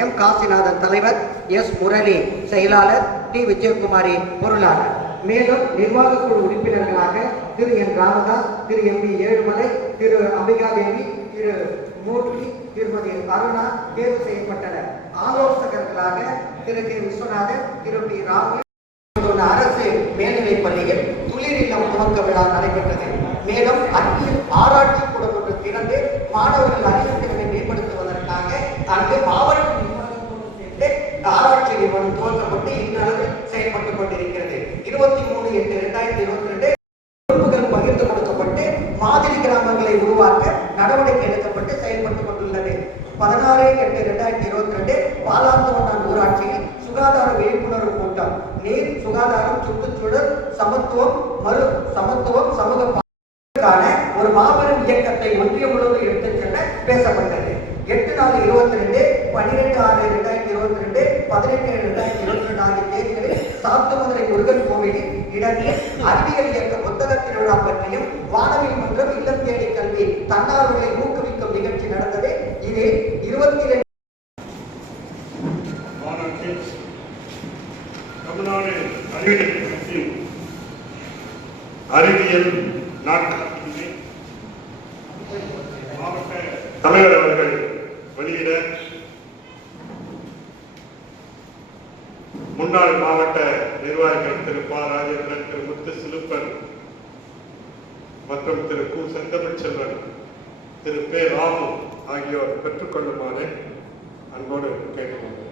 M Kasinathan தலைவர், S Murali செயலாளர், D Vijayakumari பொருளாளர். மேலும் நிர்வாக குழு உறுப்பினர்களாக திரு என் ராமதாஸ், திரு எம் பி ஏழுமலை, திரு அம்பிகாதேவி, திரு மூர்த்தி, திருமதி அருணா தேர்வு செய்யப்பட்டனர். ஆலோசகர்களாக திரு கே விஸ்வநாதன், திரு பி ராமு. அரசு மேல்நிலைப் பள்ளியில் துளிர் இல்லம் துவக்க விழா நடைபெற்றது. மேலும் அறிவியல் ஆராய்ச்சி கூடம் ஒன்று திறந்து மாணவர்கள் அறிவுத்திறனை மேம்படுத்துவதற்காக அங்கு மாவட்ட நிர்வாகத்தோடு சேர்ந்து ஆராய்ச்சி நிறுவனம் துவக்கப்பட்டு இன்றளவு செயல்பட்டுக் கொண்டிருக்கிறது. 23/8/2022 பொறுப்புகள் பகிர்ந்து கொடுக்கப்பட்டு மாதிரி கிராமங்களை உருவாக்க நடவடிக்கை எடுக்கப்பட்டு செயல்பட்டுக் கொண்டுள்ளது. 16/8/2022 பாலாந்தோண்டான் ஊராட்சியில் சுகாதார விழிப்புணர்வு கூட்டம், நீர், சுகாதாரம், சுற்றுச்சூழல், சமத்துவம், சமூக ஒரு மாபெரும் இயக்கத்தை ஒன்றிய முழுவதும் எடுத்துச் செல்ல பேசப்பட்டது. 8/4/22, 12/6/2022, 18/7/2022 ஆகிய தேதிகளில் சாத்துமதுரை முருகன் கோவிலில் இடத்தில் அறிவியல் இயக்க புத்தக திருவிழா பற்றியும் வானவில் மன்றம் இல்லம் தேடி கல்வி தன்னார்வலை ஊக்குவிக்கும் நிகழ்ச்சி நடந்தது. இதில் 22 தமிழ்நாடு அறிவியல் நாட்கள் மாவட்ட தலைவர் அவர்கள் வெளியிட முன்னாள் மாவட்ட நிர்வாகிகள் திரு ப ராஜேந்திரன், திரு முத்து சிலுப்பன் மற்றும் திரு கு செந்தமிழ் செல்வன், திரு பே ராமு ஆகியோர் பெற்றுக்கொள்ளுமாறு அன்போடு கேட்டுக்கொள்கிறேன்.